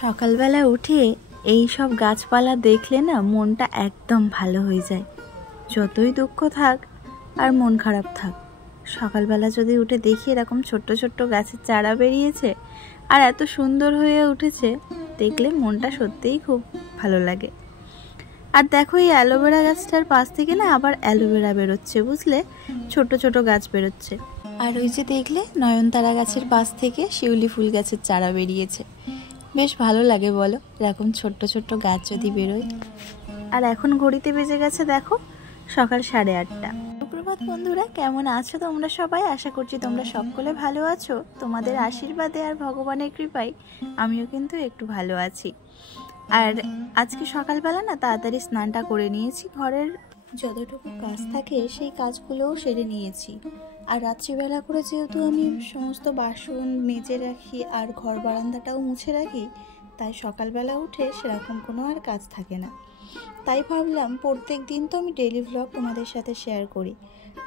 সকালবেলা উঠে এই সব গাছপালা দেখলে না মনটা একদম ভালো হয়ে যায়। যতই দুঃখ থাক আর মন খারাপ থাক, সকালবেলা যদি উঠে দেখি এরকম ছোট্ট ছোট্ট গাছের চারা বেরিয়েছে আর এত সুন্দর হয়ে উঠেছে, দেখলে মনটা সত্যিই খুব ভালো লাগে। আর দেখো এই অ্যালোভেরা গাছটার পাশ থেকে না আবার অ্যালোভেরা বেরোচ্ছে, বুঝলে, ছোট ছোট গাছ বেরোচ্ছে। আর ওই যে দেখলে নয়নতারা গাছের পাশ থেকে শিউলি ফুল গাছের চারা বেরিয়েছে। বেশ ভালো লাগে বলো এরকম ছোট্ট ছোট্ট গাছ যদি বেরোয়। আর এখন ঘড়িতে বেজে গেছে দেখো সকাল 8:30। সুপ্রভাত বন্ধুরা, কেমন আছো তোমরা সবাই? আশা করছি তোমরা সকলে ভালো আছো। তোমাদের আশীর্বাদে আর ভগবানের কৃপায় আমিও কিন্তু একটু ভালো আছি। আর আজকে সকালবেলা না তাড়াতাড়ি স্নানটা করে নিয়েছি, ঘরের যতটুকু কাজ থাকে সেই কাজগুলোও সেরে নিয়েছি। আর রাত্রিবেলা করে যেহেতু আমি সমস্ত বাসন মেজে রাখি আর ঘর বারান্দাটাও মুছে রাখি, তাই সকালবেলা উঠে সেরকম কোনো আর কাজ থাকে না। তাই ভাবলাম প্রত্যেক দিন তো আমি ডেইলি ভ্লগ তোমাদের সাথে শেয়ার করি,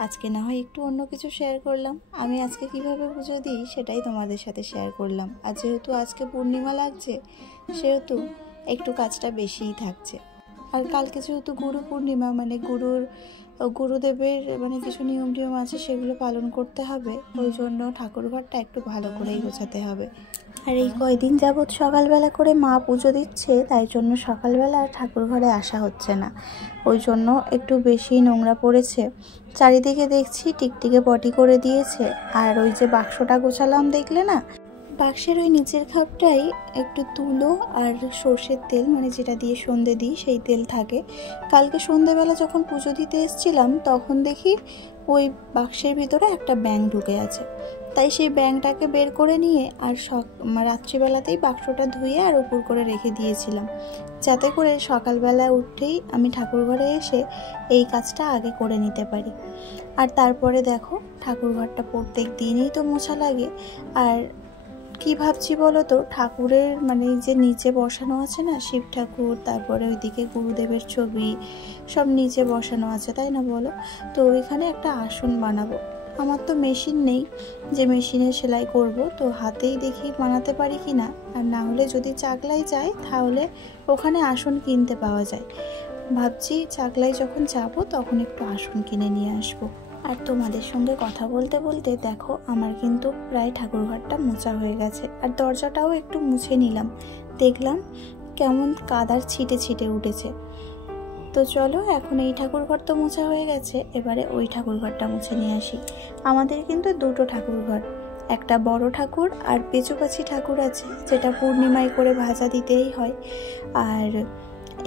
আজকে না হয় একটু অন্য কিছু শেয়ার করলাম। আমি আজকে কিভাবে পুজো দিই সেটাই তোমাদের সাথে শেয়ার করলাম। আর যেহেতু আজকে পূর্ণিমা লাগছে সেহেতু একটু কাজটা বেশিই থাকছে। আর কালকে যেহেতু গুরু পূর্ণিমা, মানে গুরুদেবের মানে কিছু নিয়ম টিয়ম আছে, সেগুলো পালন করতে হবে। ওই জন্য ঠাকুরঘরটা একটু ভালো করেই গোছাতে হবে। আর এই কয়দিন যাবৎ সকালবেলা করে মা পুজো দিচ্ছে, তাই জন্য সকালবেলা ঠাকুর ঘরে আসা হচ্ছে না। ওই জন্য একটু বেশি নোংরা পড়েছে। চারিদিকে দেখছি টিকটিকে পটি করে দিয়েছে। আর ওই যে বাক্সটা গোছালাম দেখলে না, বাক্সের ওই নিচের খাপটাই একটু তুলো আর সর্ষের তেল, মানে যেটা দিয়ে সন্ধে দিই সেই তেল থাকে। কালকে সন্ধেবেলা যখন পুজো দিতে এসেছিলাম তখন দেখি ওই বাক্সের ভিতরে একটা ব্যাঙ ঢুকে আছে। তাই সেই ব্যাঙটাকে বের করে নিয়ে আর রাত্রিবেলাতেই বাক্সটা ধুয়ে আর উপর করে রেখে দিয়েছিলাম, যাতে করে সকালবেলা উঠেই আমি ঠাকুরঘরে এসে এই কাজটা আগে করে নিতে পারি। আর তারপরে দেখো ঠাকুরঘরটা প্রত্যেক দিনই তো মোছা লাগে। আর কি ভাবছি বলো তো, ঠাকুরের মানে যে নিচে বসানো আছে না শিব ঠাকুর, তারপরে ওইদিকে গুরুদেবের ছবি সব নিচে বসানো আছে, তাই না বলো? তো ওইখানে একটা আসন বানাবো। আমার তো মেশিন নেই যে মেশিনে সেলাই করব, তো হাতেই দেখি বানাতে পারি কি না। আর না হলে যদি চাকলায় যাই তাহলে ওখানে আসন কিনতে পাওয়া যায়। ভাবছি চাকলায় যখন যাব তখন একটু আসন কিনে নিয়ে আসবো। আর তোমাদের সঙ্গে কথা বলতে বলতে দেখো আমার কিন্তু প্রায় ঠাকুরঘরটা মোছা হয়ে গেছে। আর দরজাটাও একটু মুছে নিলাম, দেখলাম কেমন কাদার ছিটে ছিটে উঠেছে। তো চলো এখন এই ঠাকুরঘর তো মোছা হয়ে গেছে, এবারে ওই ঠাকুরঘরটা মুছে নিয়ে আসি। আমাদের কিন্তু দুটো ঠাকুরঘর, একটা বড় ঠাকুর আর পেঁচুকাছি ঠাকুর আছে, যেটা পূর্ণিমায় করে ভাজা দিতেই হয়। আর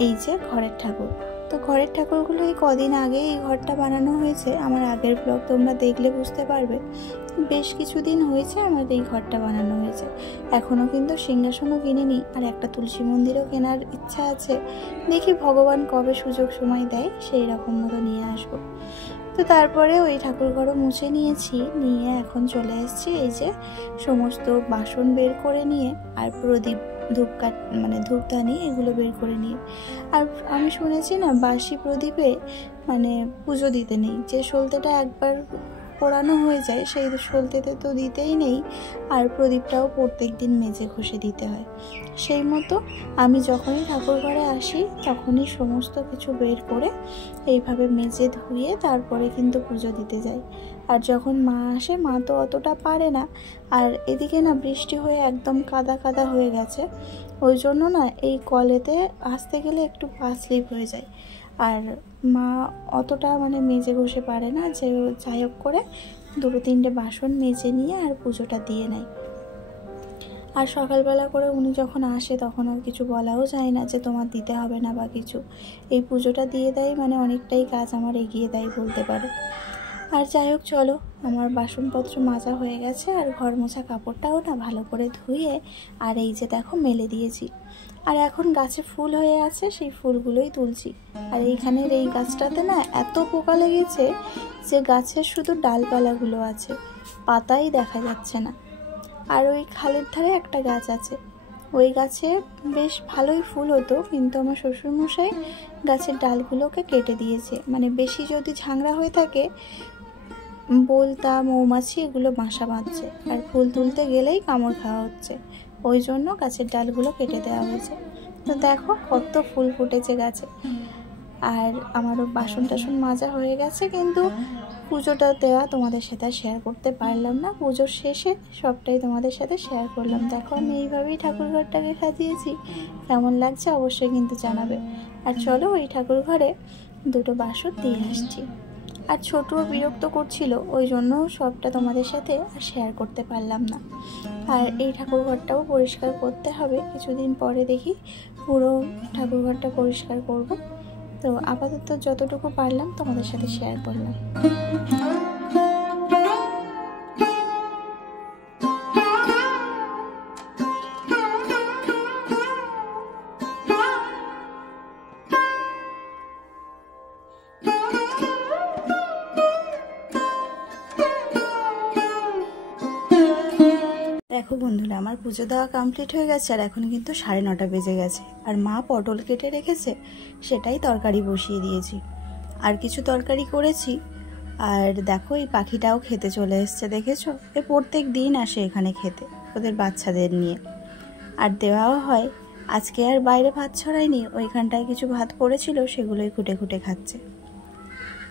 এই যে ঘরের ঠাকুর, তো ঘরের ঠাকুরগুলো এই কদিন আগে এই ঘরটা বানানো হয়েছে। আমার আগের ব্লগ তোমরা দেখলে বুঝতে পারবে, বেশ কিছুদিন হয়েছে আমার এই ঘরটা বানানো হয়েছে। এখনও কিন্তু সিংহাসনও কিনিনি, আর একটা তুলসী মন্দিরও কেনার ইচ্ছা আছে। দেখি ভগবান কবে সুযোগ সময় দেয় সেই রকম মতো নিয়ে আসবো। তো তারপরে ওই ঠাকুরঘরও মুছে নিয়েছি, নিয়ে এখন চলে এসেছি এই যে সমস্ত বাসন বের করে নিয়ে আর প্রদীপ ধূপদানি এগুলো বের করে নিয়ে। আর আমি শুনেছি না বাসি প্রদীপে মানে পুজো দিতে নেই, যে সলতেটা একবার পোড়ানো হয়ে যায় সেই সলতেতে তো দিতেই নেই। আর প্রদীপটাও প্রত্যেক দিন মেজে ঘষে দিতে হয়। সেই মতো আমি যখনই ঠাকুর ঘরে আসি তখনই সমস্ত কিছু বের করে এইভাবে মেজে ধুয়ে তারপরে কিন্তু পুজো দিতে যাই। আর যখন মা আসে, মা তো অতটা পারে না। আর এদিকে না বৃষ্টি হয়ে একদম কাদা কাদা হয়ে গেছে, ওই জন্য না এই কলেতে আসতে গেলে একটু পা স্লিপ হয়ে যায়। আর মা অতটা মানে মেজে ঘষে পারে না, যে যাই হোক করে 2-3টে বাসন মেজে নিয়ে আর পুজোটা দিয়ে নেয়। আর সকালবেলা করে উনি যখন আসে তখন আর কিছু বলাও যায় না যে তোমার দিতে হবে না বা কিছু। এই পুজোটা দিয়ে দেয় মানে অনেকটাই কাজ আমার এগিয়ে দেয় বলতে পারে। আর যাই হোক চলো, আমার বাসনপত্র মাজা হয়ে গেছে আর ঘর মোছা কাপড়টাও না ভালো করে ধুয়ে আর এই যে দেখো মেলে দিয়েছি। আর এখন গাছে ফুল হয়ে আছে, সেই ফুলগুলোই তুলছি। আর এইখানের এই গাছটাতে না এত পোকা লেগেছে যে গাছের শুধু ডালপালাগুলো আছে, পাতাই দেখা যাচ্ছে না। আর ওই খালের ধারে একটা গাছ আছে, ওই গাছে বেশ ভালোই ফুল হতো, কিন্তু আমার শ্বশুরমশাই গাছের ডালগুলোকে কেটে দিয়েছে। মানে বেশি যদি ঝাংড়া হয়ে থাকে বলতা মৌমাছি এগুলো বাসা বাঁধছে, আর ফুল তুলতে গেলেই কামড় খাওয়া হচ্ছে, ওই জন্য গাছের ডালগুলো কেটে দেওয়া হয়েছে। তো দেখো কত ফুল ফুটেছে গাছে। আর আমারও বাসন টাসন মাজা হয়ে গেছে, কিন্তু পুজোটা দেওয়া তোমাদের সাথে শেয়ার করতে পারলাম না। পুজোর শেষে সবটাই তোমাদের সাথে শেয়ার করলাম। দেখো আমি এইভাবেই ঠাকুর ঘরটাকে সাজিয়েছি, কেমন লাগছে অবশ্যই কিন্তু জানাবে। আর চলো ওই ঠাকুর ঘরে দুটো বাসন দিয়ে আসছি। আর ছোটও বিরক্ত করছিল, ওই জন্য সবটা তোমাদের সাথে আর শেয়ার করতে পারলাম না। আর এই ঠাকুর ঘরটাও পরিষ্কার করতে হবে কিছুদিন পরে, দেখি পুরো ঠাকুর ঘরটা পরিষ্কার করব। তো আপাতত যতটুকু পারলাম তোমাদের সাথে শেয়ার করলাম। দেখো বন্ধুরা, আমার পুজো দেওয়া কমপ্লিট হয়ে গেছে, আর এখন কিন্তু 9:30 বেজে গেছে। আর মা পটল কেটে রেখেছে, সেটাই তরকারি বসিয়ে দিয়েছি। আর কিছু তরকারি করেছি। আর দেখো এই পাখিটাও খেতে চলে এসছে, দেখেছো? এ প্রত্যেক দিন আসে এখানে খেতে ওদের বাচ্চাদের নিয়ে, আর দেওয়াও হয়। আজকে আর বাইরে ভাত ছড়ায়নি, ওইখানটায় কিছু ভাত পড়েছিল, সেগুলোই খুঁটে খুঁটে খাচ্ছে।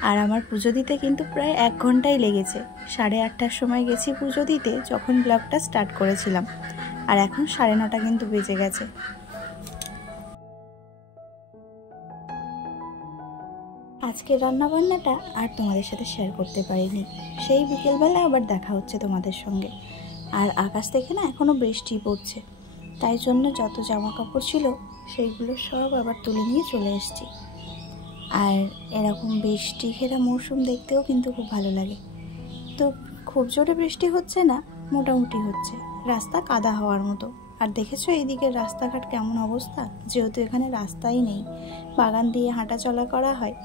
আর আমার পুজো দিতে কিন্তু প্রায় 1 ঘন্টাই লেগেছে। 8:30টার সময় গেছি পুজো দিতে, যখন ব্লগটা স্টার্ট করেছিলাম। আর এখন 9:30 কিন্তু বেজে গেছে। আজকের রান্নাবান্নাটা আর তোমাদের সাথে শেয়ার করতে পারিনি, সেই বিকেলবেলা আবার দেখা হচ্ছে তোমাদের সঙ্গে। আর আকাশ থেকে না এখনও বৃষ্টি পড়ছে, তাই জন্য যত জামা কাপড় ছিল সেইগুলো সব আবার তুলে নিয়ে চলে এসেছি। আর এরকম বৃষ্টি ঘেরা মৌসুম দেখতেও কিন্তু খুব ভালো লাগে। তো খুব জোরে বৃষ্টি হচ্ছে না, মোটামুটি হচ্ছে, রাস্তা কাদা হওয়ার মতো। আর দেখেছো এইদিকের রাস্তাঘাট কেমন অবস্থা, যেহেতু এখানে রাস্তাই নেই, বাগান দিয়ে হাঁটা চলা করা হয়,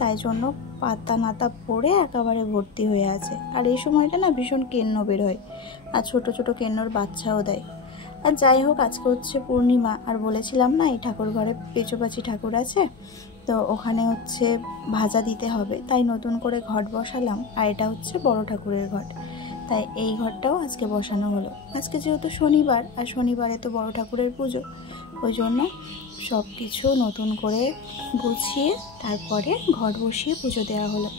তাই জন্য পাতা নাতা পড়ে একেবারে ভর্তি হয়ে আছে। আর এই সময়টা না ভীষণ কেন্ন বের হয়, আর ছোট ছোট কেন্নর বাচ্চাও দেয়। আর যাই হোক, আজকে হচ্ছে পূর্ণিমা, আর বলেছিলাম না এই ঠাকুর ঘরে পেঁচোপাচি ঠাকুর আছে, তো ওখানে হচ্ছে ভাজা দিতে হবে, তাই নতুন করে ঘট বসালাম। আর এটা হচ্ছে বড় ঠাকুরের ঘট, তাই এই ঘরটাও আজকে বসানো হলো। আজকে যেহেতু শনিবার, আর শনিবারে তো বড় ঠাকুরের পুজো, ওই জন্য সব কিছু নতুন করে গুছিয়ে তারপরে ঘট বসিয়ে পুজো দেওয়া হলো।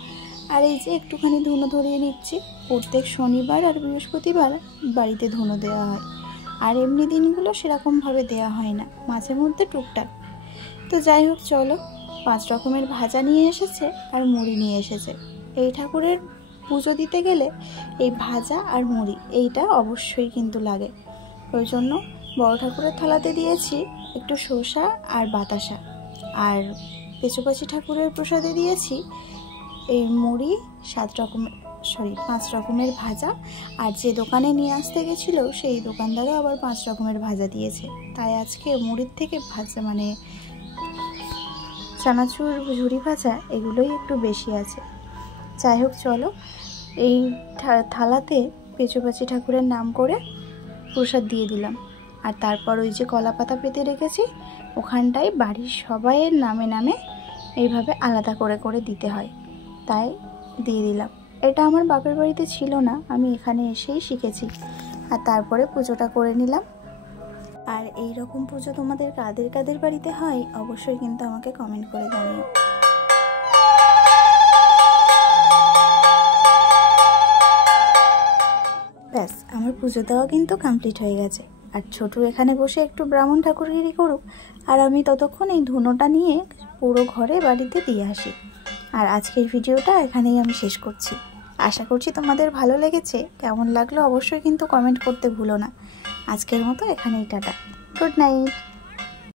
আর এই যে একটুখানি ধুনো ধরিয়ে নিচ্ছি, প্রত্যেক শনিবার আর বৃহস্পতিবার বাড়িতে ধুনো দেওয়া হয়, আর এমনি দিনগুলো সেরকমভাবে দেওয়া হয় না, মাঝে মধ্যে টুকটাক। তো যাই হোক, চলো 5 রকমের ভাজা নিয়ে এসেছে আর মুড়ি নিয়ে এসেছে। এই ঠাকুরের পুজো দিতে গেলে এই ভাজা আর মুড়ি এইটা অবশ্যই কিন্তু লাগে, ওই জন্য বড় ঠাকুরের থালাতে দিয়েছি একটু শসা আর বাতাসা। আর পেঁচোপাচি ঠাকুরের প্রসাদে দিয়েছি এই মুড়ি 5 রকমের ভাজা। আর যে দোকানে নিয়ে আসতে গেছিলো সেই দোকানদারও আবার 5 রকমের ভাজা দিয়েছে, তাই আজকে মুড়ির থেকে ভাজা মানে চানাচুর ঝুরি ভাজা এগুলোই একটু বেশি আছে। যাই হোক, চলো এই থালাতে পেঁচোপাচি ঠাকুরের নাম করে প্রসাদ দিয়ে দিলাম। আর তারপর ওই যে কলা পাতা পেতে রেখেছি, ওখানটায় বাড়ির সবাইয়ের নামে নামে এইভাবে আলাদা করে করে দিতে হয়, তাই দিয়ে দিলাম। এটা আমার বাপের বাড়িতে ছিল না, আমি এখানে এসেই শিখেছি। আর তারপরে পুজোটা করে নিলাম। আর এই রকম পুজো তোমাদের কাদের কাদের বাড়িতে হয় অবশ্যই কিন্তু আমাকে কমেন্ট করে জানিও। ব্যাস, আমার পুজো দেওয়া কিন্তু কমপ্লিট হয়ে গেছে। আর ছোটু এখানে বসে একটু ব্রাহ্মণ ঠাকুরগিরি করুক, আর আমি ততক্ষণ এই ধুনোটা নিয়ে পুরো ঘরে বাড়িতে দিয়ে আসি। আর আজকের ভিডিওটা এখানেই আমি শেষ করছি। আশা করছি তোমাদের ভালো লেগেছে। কেমন লাগলো অবশ্যই কিন্তু কমেন্ট করতে ভুলো না। আজকের মতো এখানেই টাটা, গুড নাইট।